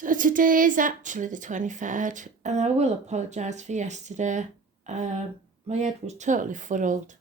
So today is actually the 23rd, and I will apologise for yesterday. My head was totally fuddled,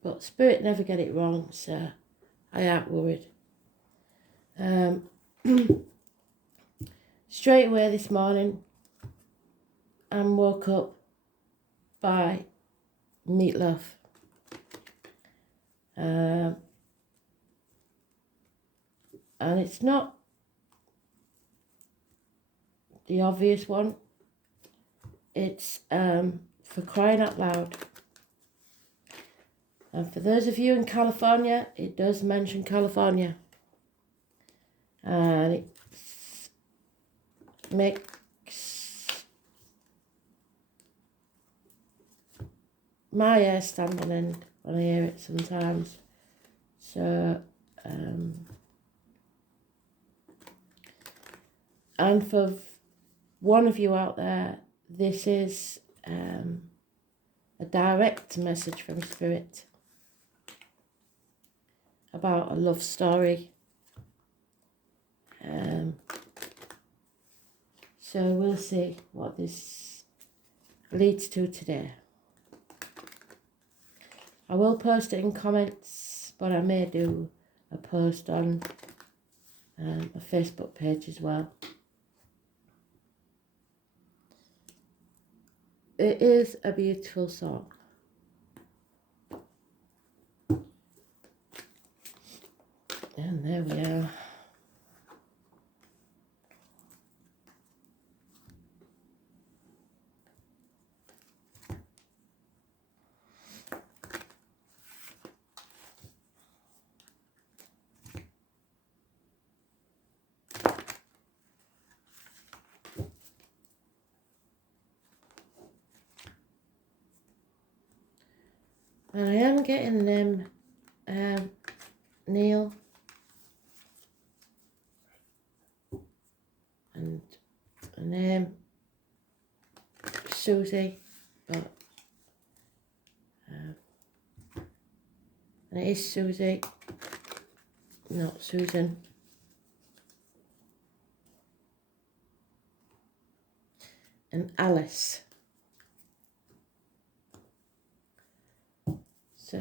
but Spirit never get it wrong, so I ain't worried. Straight away this morning, I woke up by meatloaf. And it's not the obvious one. It's for crying out loud. And for those of you in California, it does mention California. And it makes my hair stand on end when I hear it sometimes. So, and for one of you out there, this is a direct message from Spirit about a love story. So we'll see what this leads to today. I will post it in comments, but I may do a post on a Facebook page as well. It is a beautiful song. And there we are. And I am getting them, Neil and a name, Susie, but and it is Susie, not Susan. And Alice. So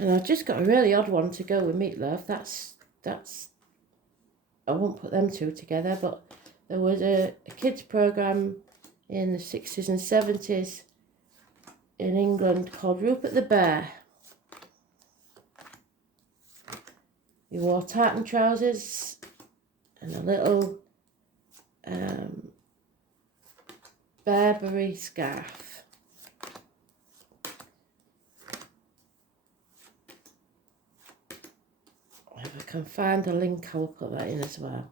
and I've just got a really odd one to go with meatloaf. That's I won't put them two together, but there was a kids programme in the 60s and 70s in England called Rupert the Bear. He wore tartan trousers and a little Burberry scarf. If I can find a link, I will put that in as well.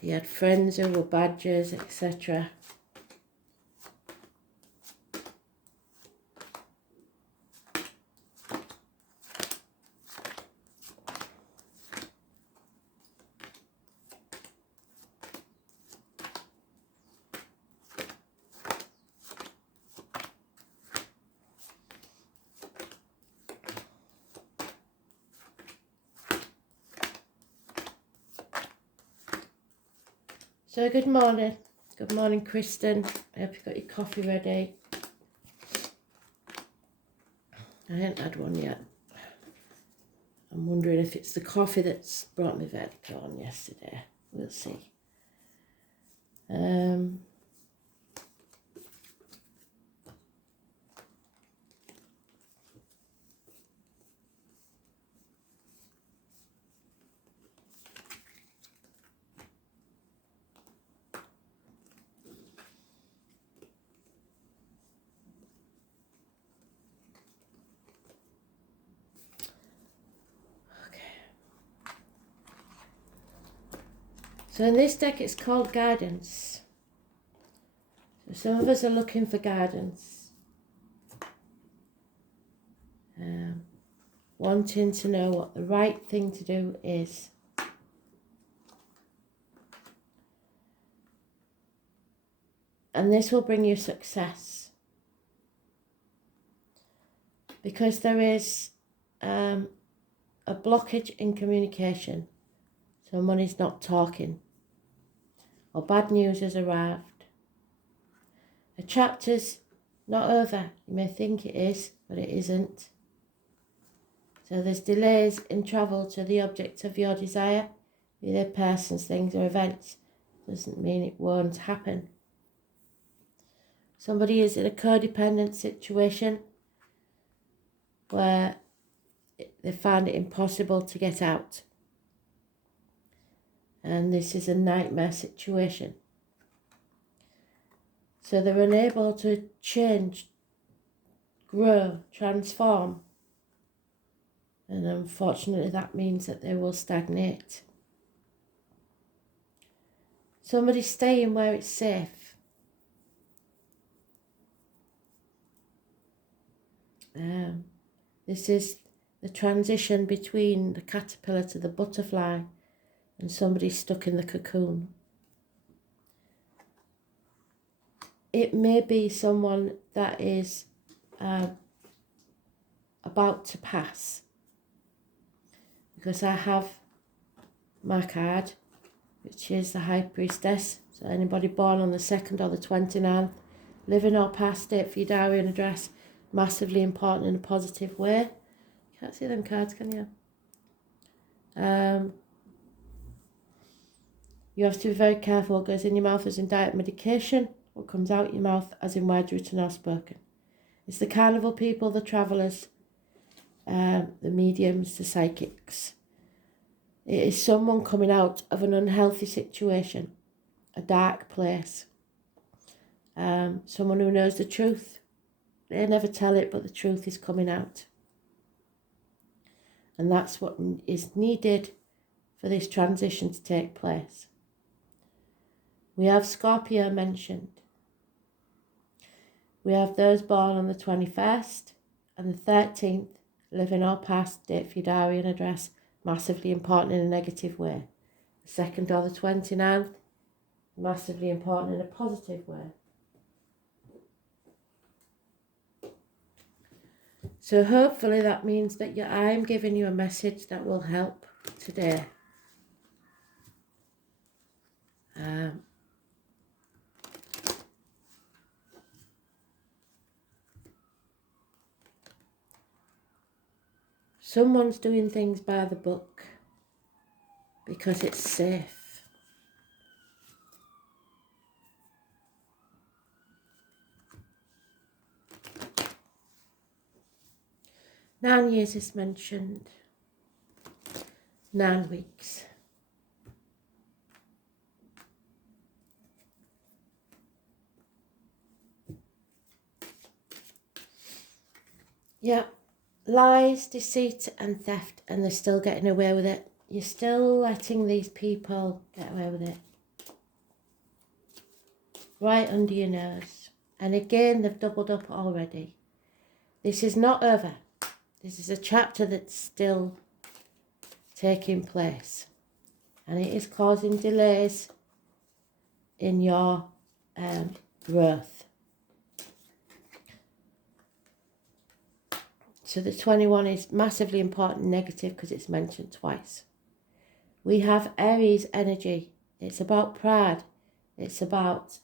He had friends who were badgers, etc. So good morning. Good morning, Kristen. I hope you got your coffee ready. I haven't had one yet. I'm wondering if it's the coffee that's brought me vertigo on yesterday. We'll see. So in this deck it's called Guidance. Some of us are looking for guidance, wanting to know what the right thing to do is. And this will bring you success, because there is a blockage in communication. Someone is not talking, or bad news has arrived. A chapter's not over. You may think it is, but it isn't. So there's delays in travel to the object of your desire, either persons, things or events. Doesn't mean it won't happen. Somebody is in a codependent situation where they find it impossible to get out. And this is a nightmare situation. So they're unable to change, grow, transform. And unfortunately that means that they will stagnate. Somebody's staying where it's safe. This is the transition between the caterpillar to the butterfly, and somebody's stuck in the cocoon. It may be someone that is about to pass, because I have my card, which is the High Priestess. So anybody born on the 2nd or the 29th, living or past, date for your diary and address, massively important in a positive way. Can't see them cards, can you? You have to be very careful what goes in your mouth as in diet medication, what comes out your mouth as in words written or spoken. It's the carnival people, the travellers, the mediums, the psychics. It is someone coming out of an unhealthy situation, a dark place. Someone who knows the truth. They never tell it, but the truth is coming out. And that's what is needed for this transition to take place. We have Scorpio mentioned. We have those born on the 21st and the 13th, living or past, date for your diary and address, massively important in a negative way. The 2nd or the 29th, massively important in a positive way. So hopefully that means that I'm giving you a message that will help today. Someone's doing things by the book because it's safe. Nine years is mentioned. 9 weeks. Yeah. Lies, deceit and theft, and they're still getting away with it. You're still letting these people get away with it. Right under your nose. And again, they've doubled up already. This is not over. This is a chapter that's still taking place. And it is causing delays in your growth. So the 21 is massively important negative because it's mentioned twice. We have Aries energy. It's about pride. It's about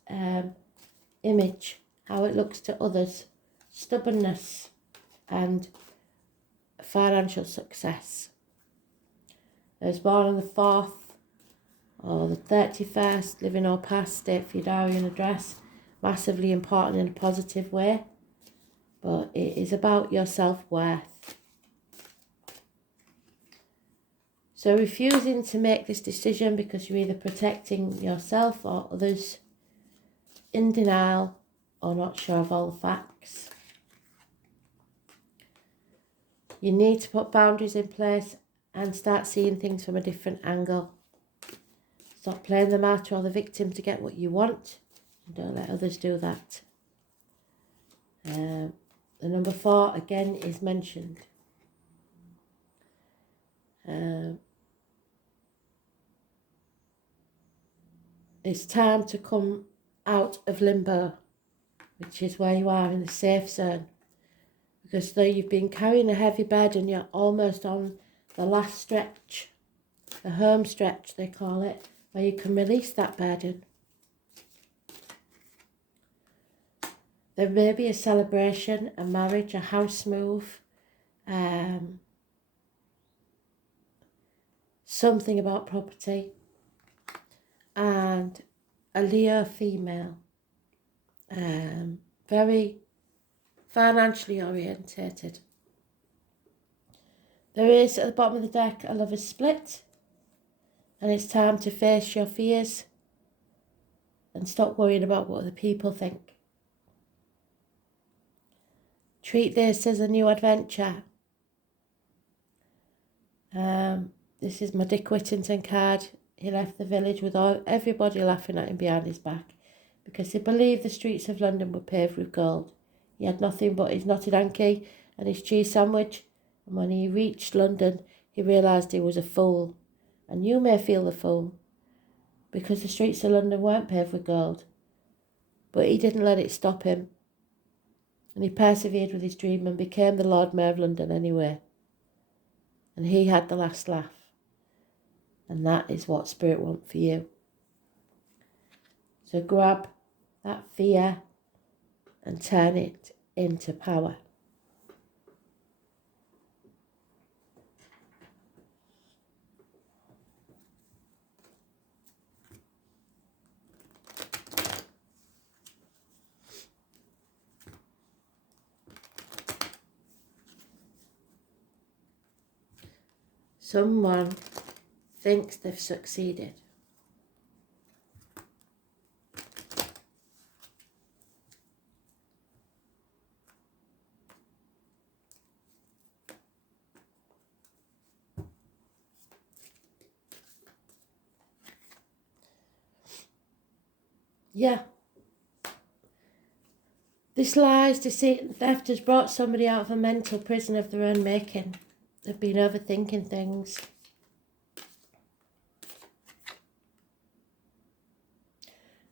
image, how it looks to others, stubbornness and financial success. Those born on the 4th or the 31st, living or past, date for your diary and address, massively important in a positive way. But it is about your self-worth. So refusing to make this decision because you're either protecting yourself or others, in denial or not sure of all the facts. You need to put boundaries in place and start seeing things from a different angle. Stop playing the martyr or the victim to get what you want. Don't let others do that. The number 4 again is mentioned. It's time to come out of limbo, which is where you are in the safe zone. Because though you've been carrying a heavy burden, you're almost on the last stretch, the home stretch they call it, where you can release that burden. There may be a celebration, a marriage, a house move, something about property, and a Leo female, very financially orientated. There is at the bottom of the deck a lover's split, and it's time to face your fears and stop worrying about what other people think. Treat this as a new adventure. This is my Dick Whittington card. He left the village with everybody laughing at him behind his back because he believed the streets of London were paved with gold. He had nothing but his knotted hanky and his cheese sandwich, and when he reached London, he realised he was a fool. And you may feel the fool, because the streets of London weren't paved with gold. But he didn't let it stop him, and he persevered with his dream and became the Lord Mayor of London anyway. And he had the last laugh. And that is what Spirit wants for you. So grab that fear and turn it into power. Someone thinks they've succeeded. Yeah. This lies, deceit and theft has brought somebody out of a mental prison of their own making. They've been overthinking things.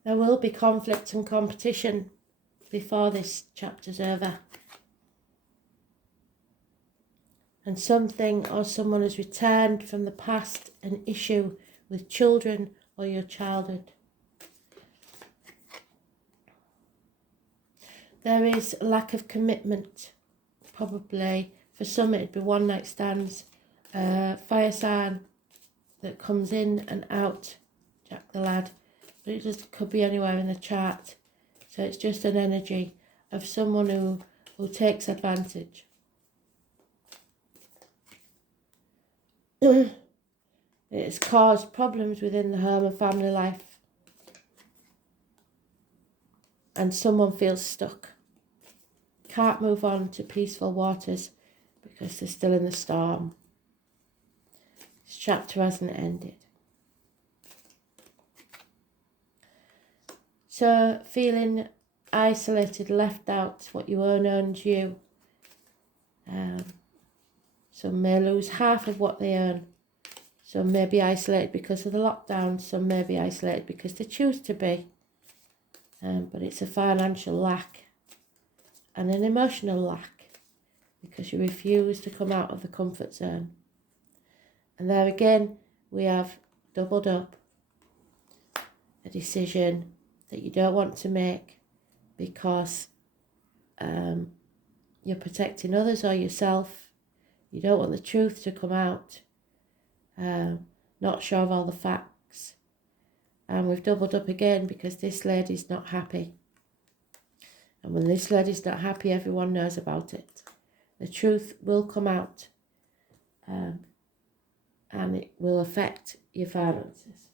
There will be conflict and competition before this chapter's over. And something or someone has returned from the past, an issue with children or your childhood. There is a lack of commitment, probably. For some it'd be one night stands, fire sign that comes in and out, Jack the Lad. But it just could be anywhere in the chart. So it's just an energy of someone who takes advantage. It has caused problems within the home and family life. And someone feels stuck. Can't move on to peaceful waters because they're still in the storm. This chapter hasn't ended. So feeling isolated, left out, what you own owns you. Some may lose half of what they earn. Some may be isolated because of the lockdown. Some may be isolated because they choose to be. But it's a financial lack and an emotional lack because you refuse to come out of the comfort zone. And there again, we have doubled up a decision that you don't want to make because you're protecting others or yourself. You don't want the truth to come out. Not sure of all the facts. And we've doubled up again because this lady's not happy. And when this lady's not happy, everyone knows about it. The truth will come out. And it will affect your finances.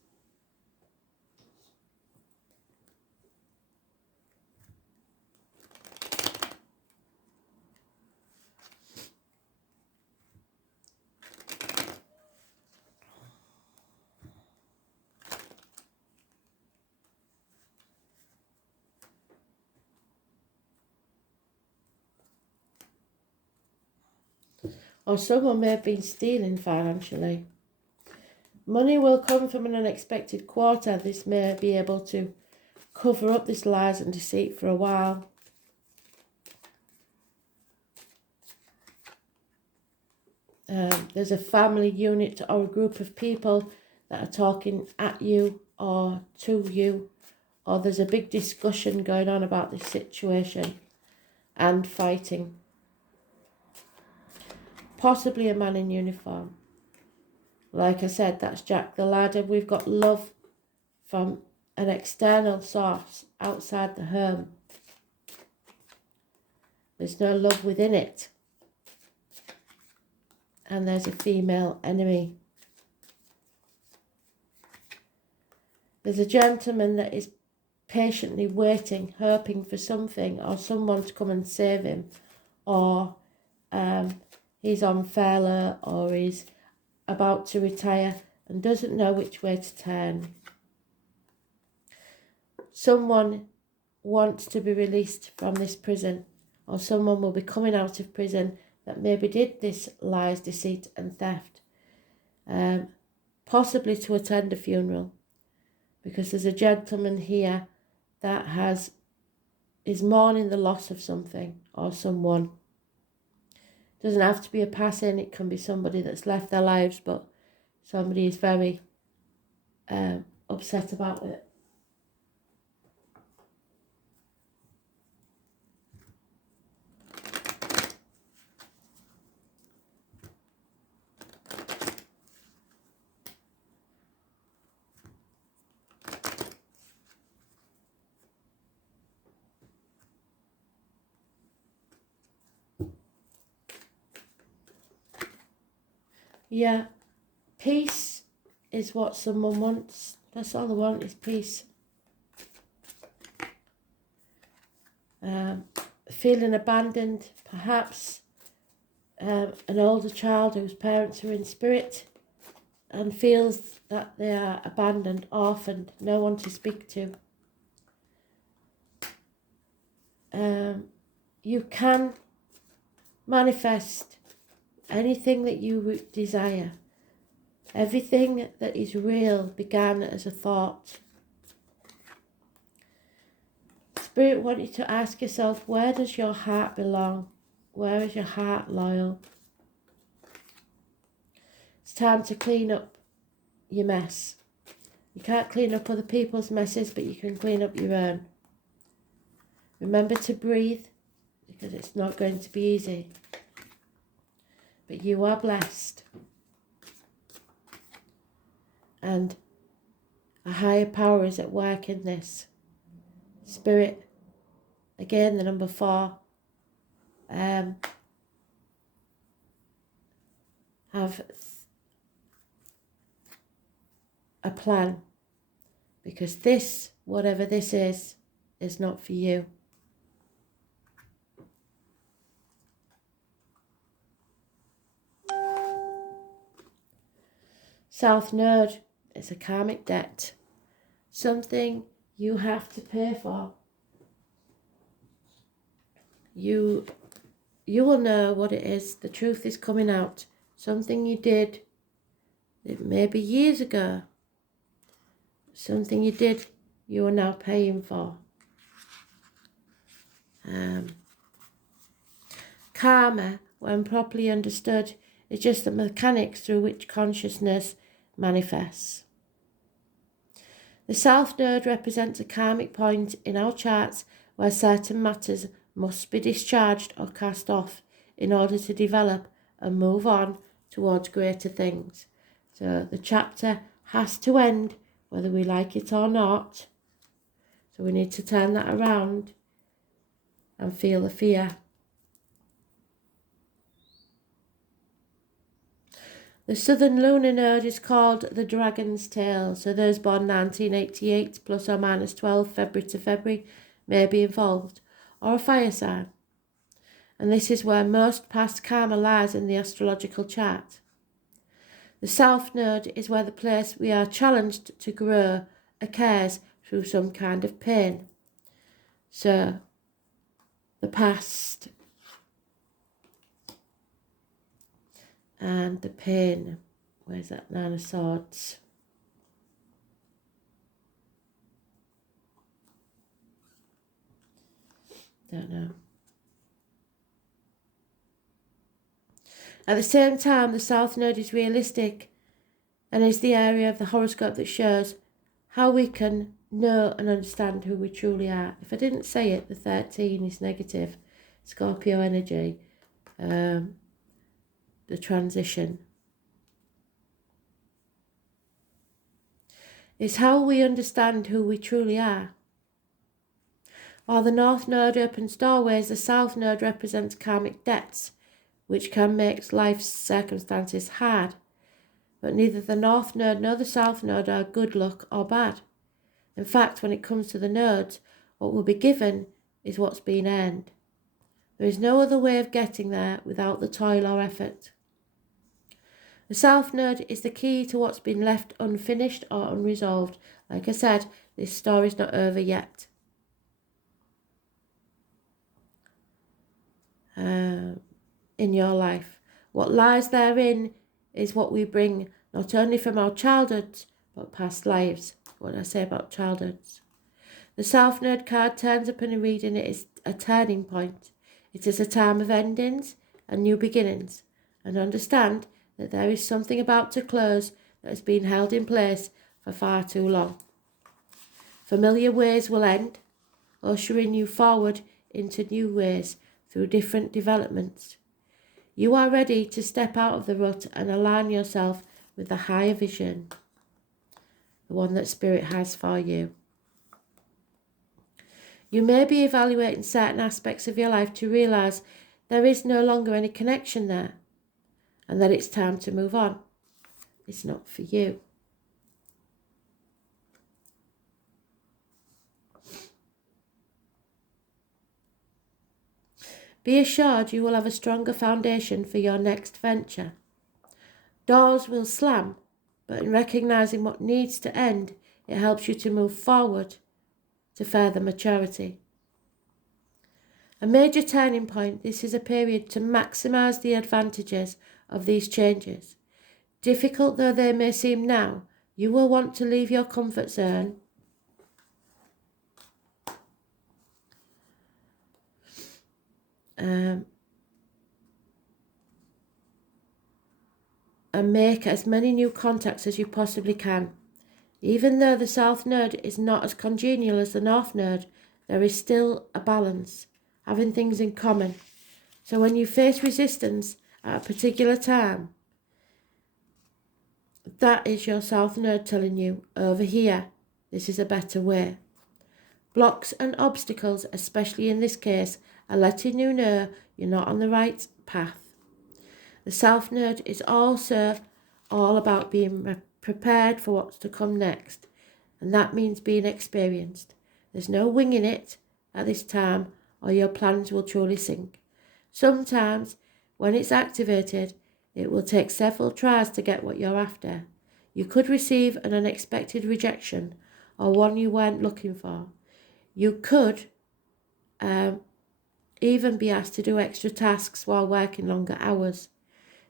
Or someone may have been stealing financially. Money will come from an unexpected quarter. This may be able to cover up this lies and deceit for a while. There's a family unit or a group of people that are talking at you or to you, or there's a big discussion going on about this situation and fighting. Possibly a man in uniform. Like I said, that's Jack the Ladder. We've got love from an external source outside the home. There's no love within it. And there's a female enemy. There's a gentleman that is patiently waiting, hoping for something or someone to come and save him. Or he's on furlough, or he's about to retire and doesn't know which way to turn. Someone wants to be released from this prison, or someone will be coming out of prison that maybe did this lies, deceit and theft. Possibly to attend a funeral, because there's a gentleman here that is mourning the loss of something or someone. Doesn't have to be a passing, it can be somebody that's left their lives, but somebody is very upset about it. Yeah, peace is what someone wants. That's all they want, is peace. Feeling abandoned, perhaps an older child whose parents are in spirit and feels that they are abandoned, orphaned, no one to speak to. You can manifest anything that you desire. Everything that is real began as a thought. Spirit wants you to ask yourself, where does your heart belong? Where is your heart loyal? It's time to clean up your mess. You can't clean up other people's messes, but you can clean up your own. Remember to breathe, because it's not going to be easy. But you are blessed. And a higher power is at work in this. Spirit, again, the number 4, have a plan. Because this, whatever this is not for you. South Node is a karmic debt. Something you have to pay for. You will know what it is. The truth is coming out. Something you did, it may be years ago. Something you did, you are now paying for. Karma, when properly understood, is just the mechanics through which consciousness manifests. The South Node represents a karmic point in our charts where certain matters must be discharged or cast off in order to develop and move on towards greater things. So the chapter has to end, whether we like it or not. So we need to turn that around and feel the fear. The Southern Lunar Node is called the Dragon's Tail. So those born 1988 plus or minus 12 February to February may be involved, or a fire sign. And this is where most past karma lies in the astrological chart. The South Node is where the place we are challenged to grow occurs through some kind of pain. So the past and the pain. Where's that Nine of Swords? Don't know. At the same time, the South Node is realistic and is the area of the horoscope that shows how we can know and understand who we truly are. If I didn't say it, the 13 is negative. Scorpio energy, the transition. It's how we understand who we truly are. While the North Node opens doorways, the South Node represents karmic debts, which can make life's circumstances hard. But neither the North Node nor the South Node are good luck or bad. In fact, when it comes to the nodes, what will be given is what's been earned. There is no other way of getting there without the toil or effort. The South Node is the key to what's been left unfinished or unresolved. Like I said, this story's not over yet. In your life, what lies therein is what we bring not only from our childhoods but past lives. What I say about childhoods. The South Node card turns up in a reading. It is a turning point. It is a time of endings and new beginnings. And understand that there is something about to close that has been held in place for far too long. Familiar ways will end, ushering you forward into new ways through different developments. You are ready to step out of the rut and align yourself with the higher vision, the one that Spirit has for you. You may be evaluating certain aspects of your life to realise there is no longer any connection there and that it's time to move on. It's not for you. Be assured you will have a stronger foundation for your next venture. Doors will slam, but in recognising what needs to end, it helps you to move forward to further maturity. A major turning point, this is a period to maximise the advantages of these changes. Difficult though they may seem now, you will want to leave your comfort zone and make as many new contacts as you possibly can. Even though the South Node is not as congenial as the North Node, there is still a balance, having things in common. So when you face resistance at a particular time, that is your South Node telling you, over here, this is a better way. Blocks and obstacles, especially in this case, are letting you know you're not on the right path. The South Node is also all about being prepared for what's to come next, and that means being experienced. There's no winging it at this time, or your plans will truly sink. Sometimes, when it's activated, it will take several tries to get what you're after. You could receive an unexpected rejection, or one you weren't looking for. You could even be asked to do extra tasks while working longer hours.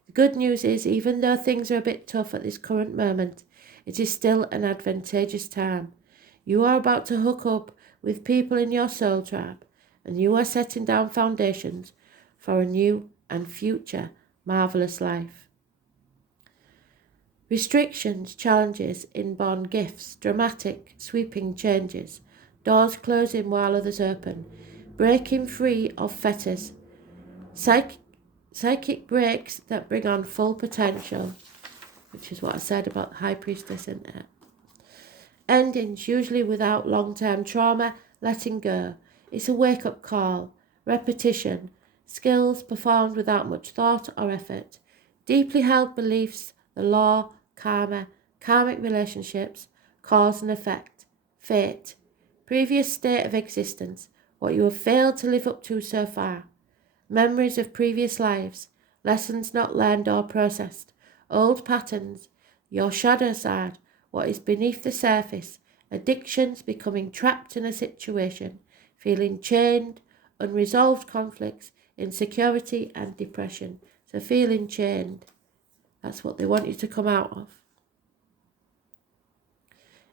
The good news is, even though things are a bit tough at this current moment, it is still an advantageous time. You are about to hook up with people in your soul tribe, and you are setting down foundations for a new and future marvellous life. Restrictions, challenges, inborn gifts, dramatic, sweeping changes, doors closing while others open, breaking free of fetters, psychic breaks that bring on full potential, which is what I said about the High Priestess, isn't it? Endings, usually without long-term trauma, letting go. It's a wake-up call, repetition, skills performed without much thought or effort, deeply held beliefs, the law, karma, karmic relationships, cause and effect, fate, previous state of existence, what you have failed to live up to so far, memories of previous lives, lessons not learned or processed, old patterns, your shadow side, what is beneath the surface, addictions, becoming trapped in a situation, feeling chained, unresolved conflicts, insecurity and depression. So feeling chained, That's what they want you to come out of.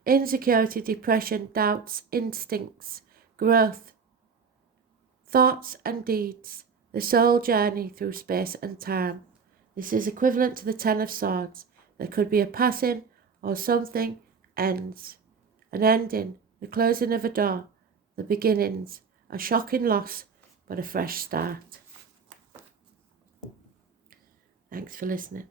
Insecurity, depression, doubts, instincts, growth, thoughts and deeds, the soul journey through space and time. This is equivalent to the Ten of Swords. There could be a passing or something ends, an ending, the closing of a door, the beginnings, a shocking loss, but a fresh start. Thanks for listening.